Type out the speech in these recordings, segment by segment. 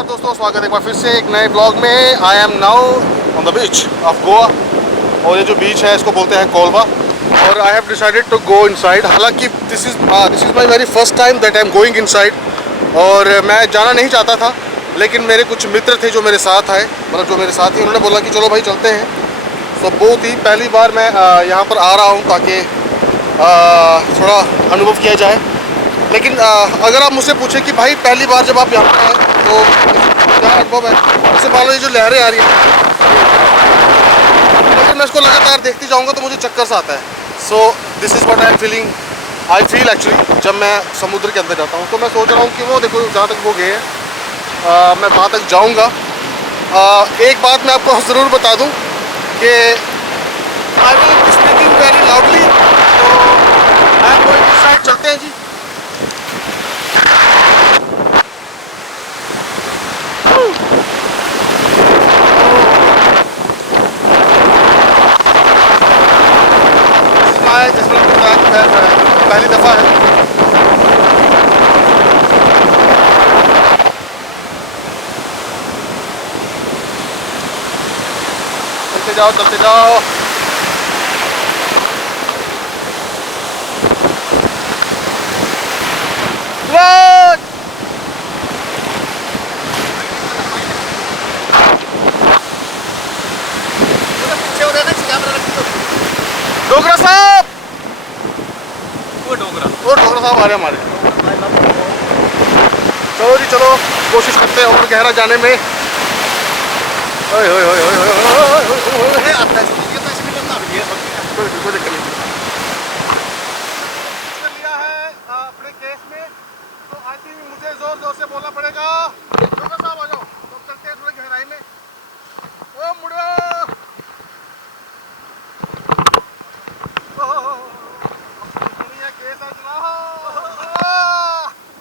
नमस्कार दोस्तों, स्वागत है एक बार फिर से एक नए ब्लॉग में। I am now on the beach of Goa और ये जो बीच है इसको बोलते हैं कोलवा। और I have decided to go inside. हालांकि this is my very first time that I am going inside. और मैं जाना नहीं चाहता था, लेकिन मेरे कुछ मित्र थे जो मेरे साथ आए, मतलब जो मेरे साथ ही, उन्होंने बोला कि चलो भाई चलते हैं। तो बहुत ही पहली बार मैं यहाँ पर आ रहा हूँ ताकि थोड़ा अनुभव किया जाए। लेकिन अगर आप मुझसे पूछें कि भाई पहली बार जब आप यहाँ पे हैं तो क्या अनुभव है, जैसे मान लो ये जो लहरें आ रही हैं, अगर मैं इसको लगातार देखती जाऊँगा तो मुझे चक्कर सा आता है। So this is what I am feeling, I feel actually जब मैं समुद्र के अंदर जाता हूँ। तो मैं सोच रहा हूँ कि वो देखो जहाँ तक वो गए हैं, मैं वहाँ तक जाऊँगा। एक बात मैं आपको ज़रूर बता दूँ कि I will be speaking very loudly. तो I am going to side, चलते हैं जी। जिसमें आपको बताया कि पहली दफ़ा है। चलते जाओ चलते जाओ। डोगरा साहब, वो डोगरा साहब आ रहे हैं हमारे। चलो जी चलो, कोशिश करते हैं और गहरा जाने में। ओए ओए ओए ओए ओए, कोई दिक्कत नहीं। लिया है अपने केस में, तो आई थिंक मुझे जोर जोर से बोलना पड़ेगा। डोगरा साहब आ जाओ, तो चलते हैं थोड़ी गहराई में। ओ मुड़ो, केस है चला।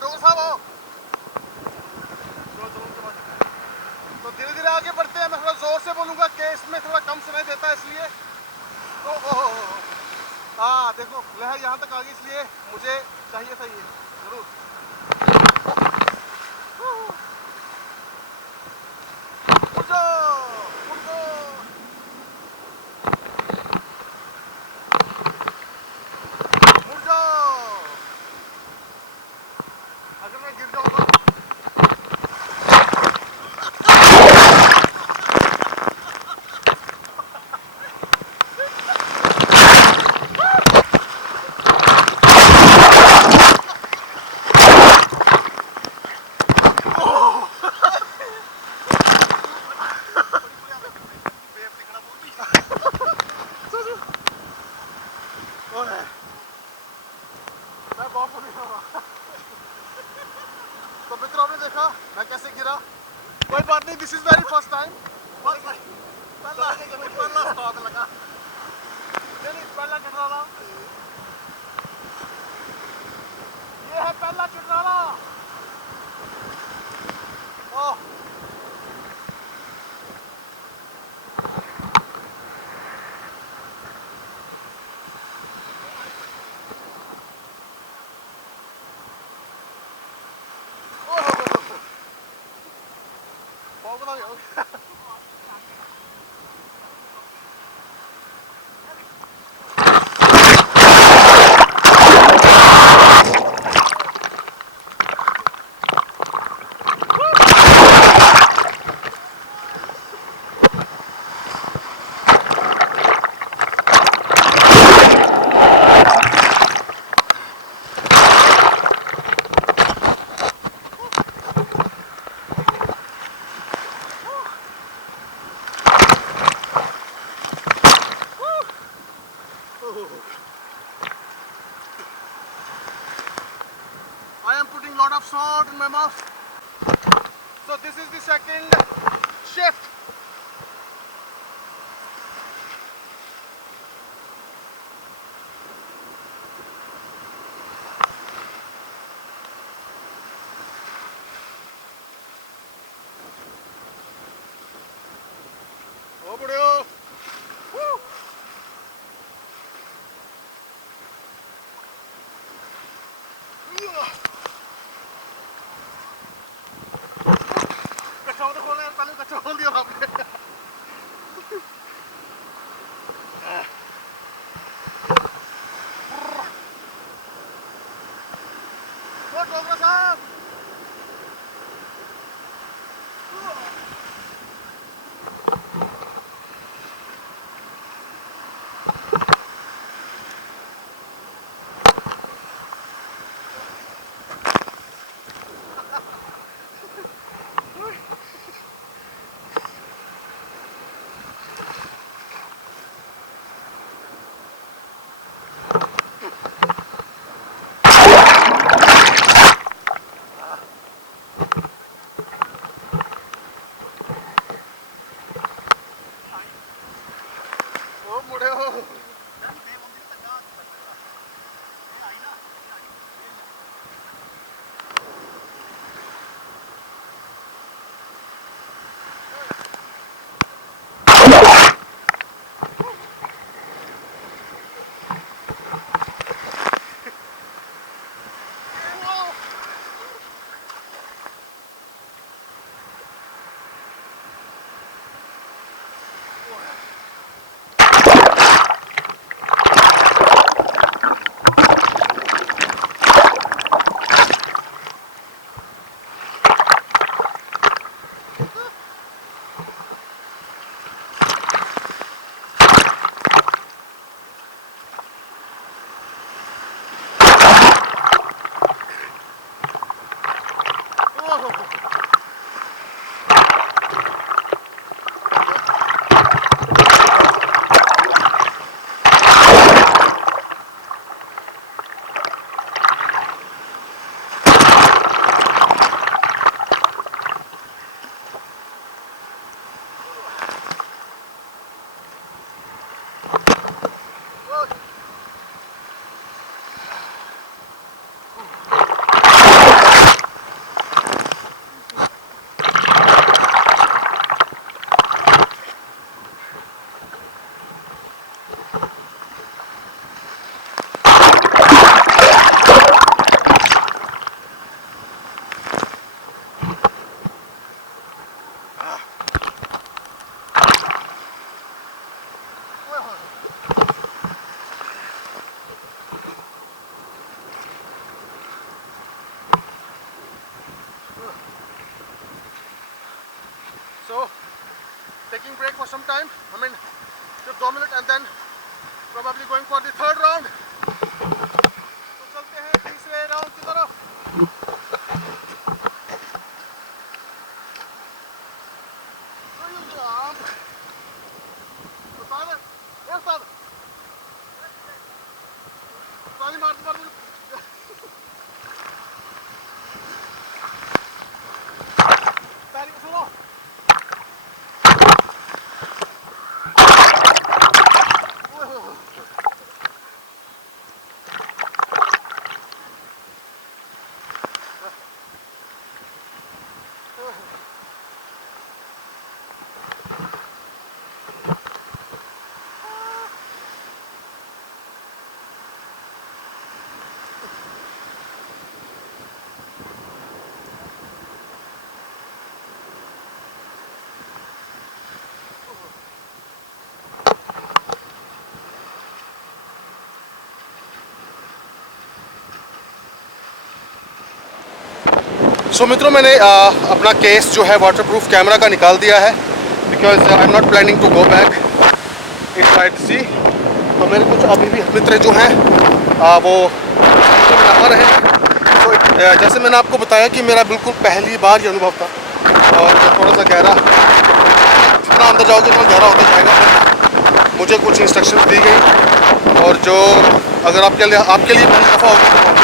डोगरा साहब आओ। तो धीरे धीरे आगे बढ़ते हैं। मैं थोड़ा जोर से बोलूँगा, केस में थोड़ा कम सुनाई देता है इसलिए। तो हाँ देखो, लहर यहाँ तक आ गई, इसलिए मुझे चाहिए था ये जरूर। मुड़ जाओ, अगर मैं गिर जाऊँगा। मैं बहुत फनी हो रहा। तो मित्रों, आपने देखा मैं कैसे गिरा। कोई बात नहीं, this is very first time. पहला स्टॉक लगा, नहीं पहला चटराला, ये है पहला चटराला। ओह बहुत बड़ा। I am putting lot of salt in my mouth. So this is the second shift. Oh, budeo. Woo. So, taking break for some time. I mean, just 2 minutes and then probably going for the third round. तो चलते हैं तीसरे round की तरफ. सो मित्रों, मैंने अपना case जो है वाटरप्रूफ कैमरा का निकाल दिया है, because I am not planning to go back inside sea. तो मेरे कुछ अभी भी मित्र जो हैं वो नहा रहे हैं. तो जैसे मैंने आपको बताया कि मेरा बिल्कुल पहली बार ये अनुभव था, और थोड़ा सा गहरा, जितना अंदर जाओगे उतना गहरा होता जाएगा. मुझे कुछ इंस्ट्रक्शंस दी गई, और जो अगर आपके लिए पहली दफ़ा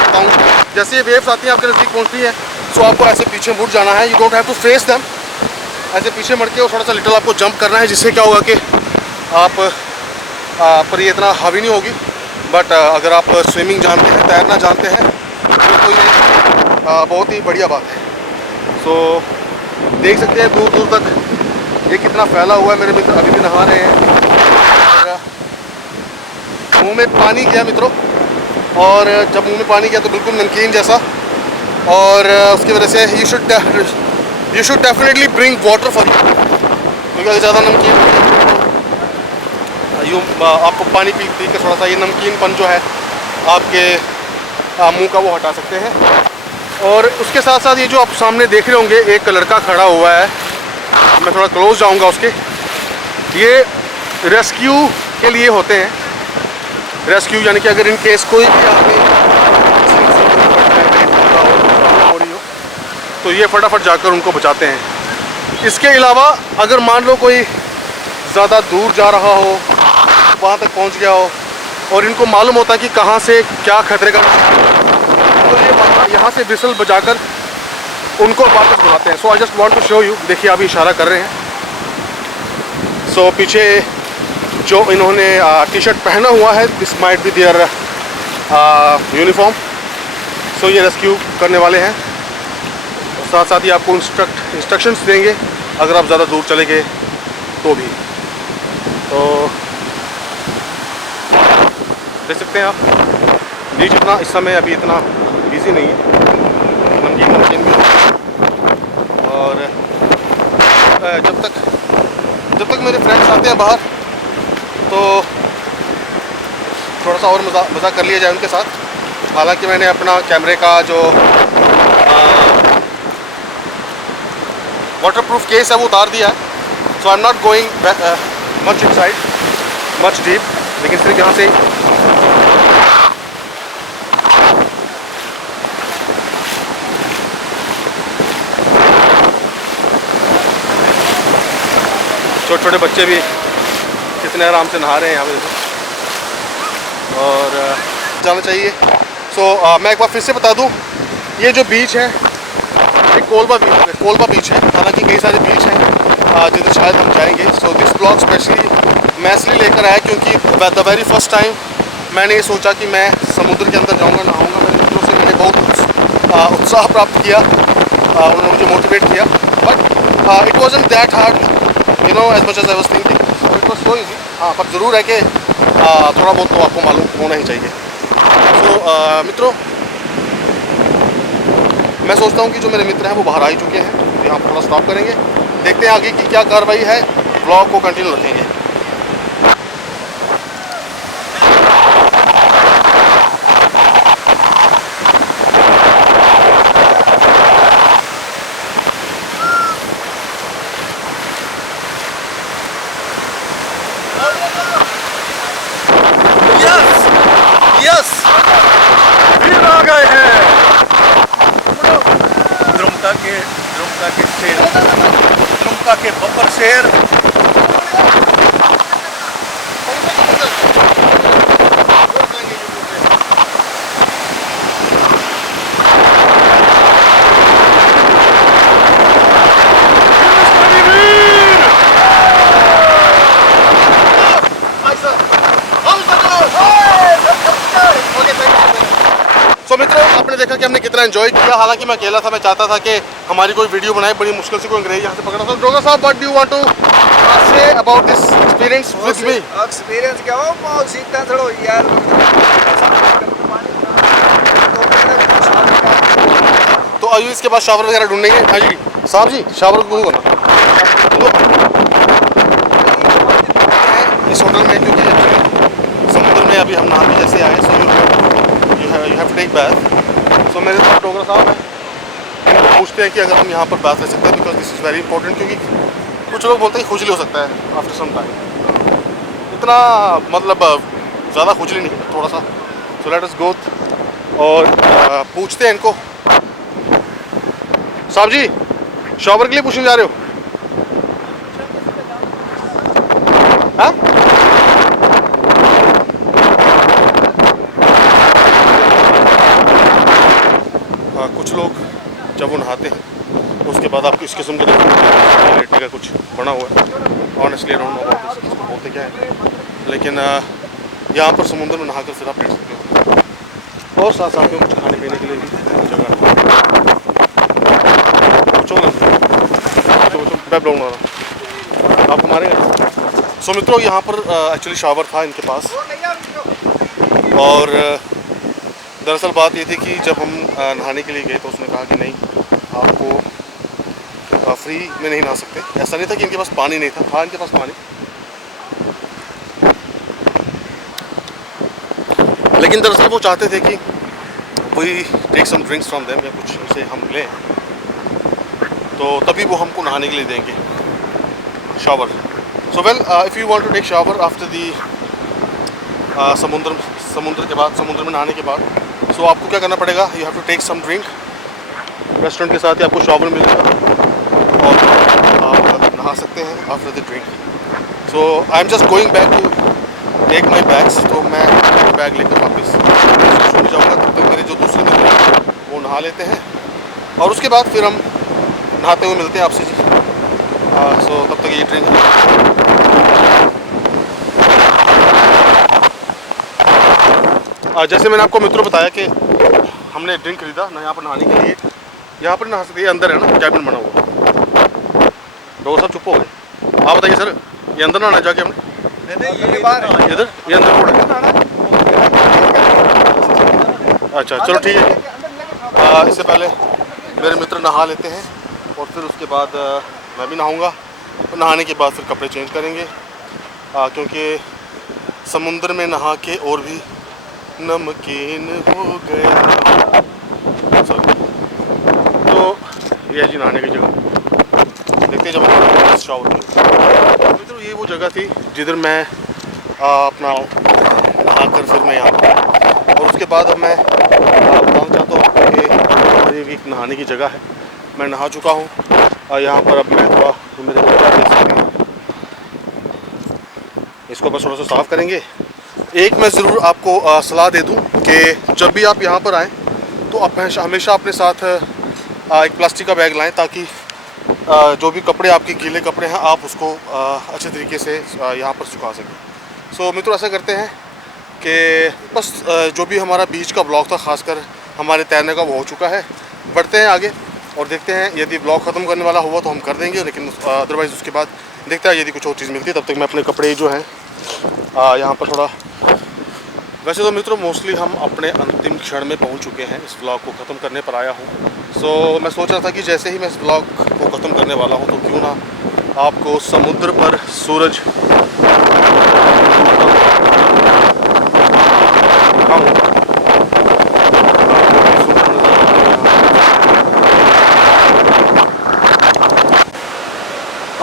बताऊँ, जैसे ये वेव्स आती हैं आपके नज़दीक पहुँचती है, तो आपको ऐसे पीछे मुड़ जाना है. You don't have to face them. ऐसे पीछे मुड़ के और थोड़ा सा लिटिल आपको जंप करना है, जिससे क्या होगा कि आप पर ये इतना हावी नहीं होगी. बट अगर आप स्विमिंग जानते हैं, तैरना जानते हैं, तो ये बहुत ही बढ़िया बात है. सो देख सकते हैं दूर दूर तक ये कितना फैला हुआ है. मेरे मित्र अभी भी नहा रहे हैं. मुँह में पानी गया मित्रों, और जब मुँह में पानी गया तो बिल्कुल नमकीन जैसा, और उसकी वजह से you should definitely bring water for you, क्योंकि अगर ज़्यादा नमकीन आपको पानी पी के थोड़ा सा ये नमकीनपन जो है आपके मुंह का वो हटा सकते हैं. और उसके साथ साथ ये जो आप सामने देख रहे होंगे, एक लड़का खड़ा हुआ है, मैं थोड़ा क्लोज जाऊंगा उसके. ये रेस्क्यू के लिए होते हैं. रेस्क्यू यानी कि अगर इन केस कोई भी आदमी तो ये फटाफट जाकर उनको बचाते हैं. इसके अलावा अगर मान लो कोई ज़्यादा दूर जा रहा हो, वहाँ तक पहुँच गया हो, और इनको मालूम होता है कि कहाँ से क्या खतरे का, तो ये यहाँ से विसल बजाकर उनको वापस बुलाते हैं. So I just want to show you. देखिए अभी इशारा कर रहे हैं. सो पीछे जो इन्होंने टी शर्ट पहना हुआ है, this might be their uniform. So ये रेस्क्यू करने वाले हैं. साथ साथ ही आपको इंस्ट्रक्शंस देंगे अगर आप ज़्यादा दूर चले गए तो भी. तो देख सकते हैं आप बीच इतना इस समय अभी इतना बिजी नहीं है. नमकीन भी हो. और जब तक मेरे फ्रेंड्स आते हैं बाहर, तो थोड़ा सा और मज़ा कर लिया जाए उनके साथ. हालांकि मैंने अपना कैमरे का जो वाटरप्रूफ केस है वो उतार दिया है. So I am not going much inside, much deep, लेकिन सिर्फ यहाँ से छोटे छोटे बच्चे भी कितने आराम से नहा रहे हैं यहाँ पे देखो। और जाना चाहिए। मैं एक बार फिर से बता दूँ, ये जो बीच है ये कोलबा बीच है। हालांकि कई सारे बीच हैं जिधर शायद हम जाएंगे। सो दिस ब्लॉग स्पेशली मैं इसलिए लेकर आया क्योंकि द वेरी फर्स्ट टाइम मैंने ये सोचा कि मैं समुद्र के अंदर जाऊंगा, नहाऊंगा। मेरे मित्रों से मैंने बहुत उत्साह प्राप्त किया, उन्होंने मुझे मोटिवेट किया। But it wasn't that hard you know as much as I was thinking. It was so easy. हाँ, पर ज़रूर है कि थोड़ा बहुत तो आपको मालूम होना ही चाहिए। सो मित्रों, मैं सोचता हूँ कि जो मेरे मित्र हैं वो बाहर आ ही चुके हैं। यहाँ पर थोड़ा स्टॉप करेंगे, देखते हैं आगे की क्या कार्रवाई है। ब्लॉग को कंटिन्यू रखेंगे। यस, फिर आ गए हैं द्रुमका के शेर, द्रुमका के बब्बर शेर। मित्रों, आपने देखा कि हमने कितना एंजॉय किया। हालांकि मैं अकेला था, मैं चाहता था कि हमारी कोई वीडियो बनाए, बड़ी मुश्किल से कोई अंग्रेज यहाँ से पकड़ा था। ड्रोगर साहब, what do you want to say about this experience with me? Experience क्या हो, बहुत सीखता थोड़ा यार। तो आइए इसके बाद शावर वगैरह ढूंढेंगे। हाँ जी साहब जी, शावर क्यों करना इस होटल में, क्योंकि समुद्र में अभी हम नहा के जैसे आए। So you have to take bath. So मेरे साथ डोगरा साहब हैं, इनको पूछते हैं कि अगर हम यहाँ पर बात ले सकते हैं, because this is very important. क्योंकि कुछ लोग बोलते हैं खुजली हो सकता है आफ्टर सम टाइम। इतना मतलब ज़्यादा खुजली नहीं, थोड़ा सा। सो लेट अस गो और पूछते हैं इनको। साहब जी, शॉवर के लिए पूछने जा रहे हो? हाँ? कुछ लोग जब वो नहाते हैं तो उसके बाद आपको इस किस्म के लेटने का कुछ बना हुआ है। Honestly I don't know about this, इसको बोलते क्या है, लेकिन यहाँ पर समुद्र में नहाकर फिर आप लेट सकते हो। और साथ साथ में कुछ खाने पीने के लिए भी जगह है। आपको मारेंगे। सो मित्रों, यहाँ पर एक्चुअली शावर था इनके पास। और दरअसल बात ये थी कि जब हम नहाने के लिए गए तो उसने कहा कि नहीं, आपको फ्री में नहीं नहा सकते। ऐसा नहीं था कि इनके पास पानी नहीं था, हाँ इनके पास पानी, लेकिन दरअसल वो चाहते थे कि we take some drinks from them, या कुछ उनसे हम लें, तो तभी वो हमको नहाने के लिए देंगे shower. So well, if you want to take shower after the समुद्र के बाद, समुद्र में नहाने के बाद, सो आपको क्या करना पड़ेगा, you have to take some drink. Restaurant के साथ ही आपको शावर मिलेगा और आप नहा सकते हैं after the drink. So I am just going back to take my bags. तो मैं बैग लेकर वापस शो में जाऊँगा। तब तक मेरे जो दूसरे मित्र हैं वो नहा लेते हैं और उसके बाद फिर हम नहाते हुए मिलते हैं आपसे जी। सो तब तक ये ड्रिंक जैसे मैंने आपको मित्रों बताया कि हमने ड्रिंक खरीदा ना यहाँ पर नहाने के लिए। यहाँ पर नहा सकते, ये अंदर है ना कैबिन बना हुआ। डॉक्टर साहब चुप हो गए। आप बताइए सर, ये अंदर नहाना जाके हमने इधर, ये अंदर रोड है। अच्छा चलो ठीक है। इससे पहले मेरे मित्र नहा लेते हैं और फिर उसके बाद मैं भी नहाऊंगा। नहाने के बाद फिर कपड़े चेंज करेंगे, क्योंकि समुद्र में नहा के और भी नमकीन हो गया। तो ये है जी नहाने की जगह। देखते हैं जब शावर में। मित्रों, ये वो जगह थी जिधर मैं अपना नहाकर फिर मैं यहाँ पर, और उसके बाद अब मैं बताना चाहता हूँ कि ये भी एक नहाने की जगह है। मैं नहा चुका हूँ यहाँ पर। अब मैं थोड़ा मेरे इसको बस थोड़ा सा साफ़ करेंगे। एक मैं ज़रूर आपको सलाह दे दूं कि जब भी आप यहाँ पर आएँ तो आप हमेशा अपने साथ एक प्लास्टिक का बैग लाएं, ताकि जो भी कपड़े आपके गीले कपड़े हैं आप उसको अच्छे तरीके से यहाँ पर सुखा सकें। सो मित्रों, ऐसा करते हैं कि बस जो भी हमारा बीच का ब्लॉग था, ख़ासकर हमारे तैरने का, वो हो चुका है। बढ़ते हैं आगे और देखते हैं, यदि ब्लॉग ख़त्म करने वाला हुआ तो हम कर देंगे, लेकिन अदरवाइज़ उसके बाद देखते हैं यदि कुछ और चीज़ मिलती है। तब तक मैं अपने कपड़े जो हैं यहाँ पर थोड़ा, वैसे तो मित्रों मोस्टली हम अपने अंतिम क्षण में पहुंच चुके हैं, इस ब्लॉग को ख़त्म करने पर आया हूं। सो मैं सोच रहा था कि जैसे ही मैं इस ब्लॉग को ख़त्म करने वाला हूं तो क्यों ना आपको समुद्र पर सूरज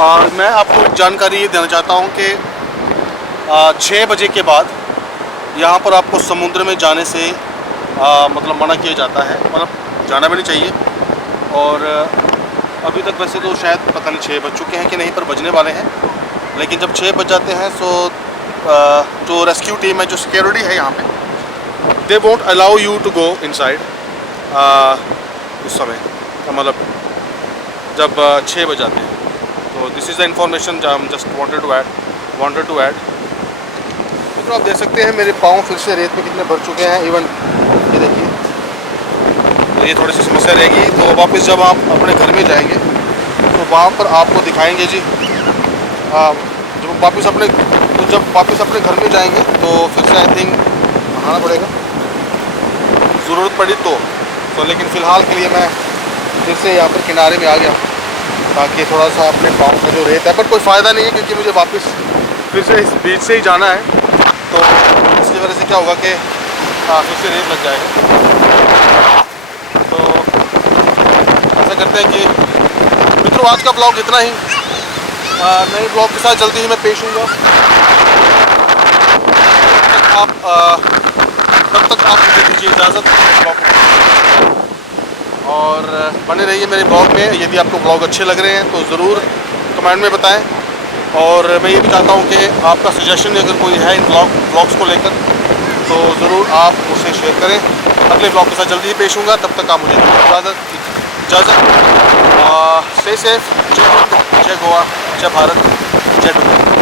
और मैं आपको जानकारी ये देना चाहता हूं कि 6 बजे के बाद यहाँ पर आपको समुद्र में जाने से मतलब मना किया जाता है, मतलब जाना भी नहीं चाहिए। और अभी तक वैसे तो शायद पता नहीं 6 बज चुके हैं कि नहीं, पर बजने वाले हैं। लेकिन जब 6 बज जाते हैं तो जो रेस्क्यू टीम है, जो सिक्योरिटी है यहाँ पे, they won't allow you to go inside उस समय, मतलब जब 6 बज जाते हैं। तो this is the information just wanted to add. तो आप देख सकते हैं मेरे पाँव फिर से रेत में कितने भर चुके हैं। इवन ये देखिए, तो ये थोड़ी सी समस्या रहेगी। तो वापस जब आप अपने घर में जाएंगे तो वहाँ पर आपको दिखाएंगे जी। जब वापस अपने घर में जाएंगे तो फिर से आई थिंक नहाना पड़ेगा, ज़रूरत पड़ी तो लेकिन फ़िलहाल के लिए मैं फिर से यहाँ पर किनारे में आ गया ताकि थोड़ा सा अपने पाँव का जो रेत है, पर कोई फ़ायदा नहीं है क्योंकि मुझे वापस फिर से इस बीच से ही जाना है। तो इसकी वजह से क्या होगा कि फिर से रेत लग जाएगा। तो ऐसा करते हैं कि मित्रों आज का ब्लॉग इतना ही। नए ब्लॉग के साथ जल्दी ही मैं पेश हूँगा। तब तक आप मुझे दीजिए इजाज़त और बने रहिए मेरे ब्लॉग में। यदि आपको ब्लॉग अच्छे लग रहे हैं तो ज़रूर कमेंट में बताएं। और मैं ये भी चाहता हूँ कि आपका सजेशन अगर कोई है इन ब्लॉग्स को लेकर तो ज़रूर आप उसे शेयर करें। अगले ब्लॉग के साथ जल्दी ही पेश हूँगा, तब तक आप मुझे इजाज़त। Stay safe. जय हिंद, जय गोवा, जय भारत, जय दुनिया।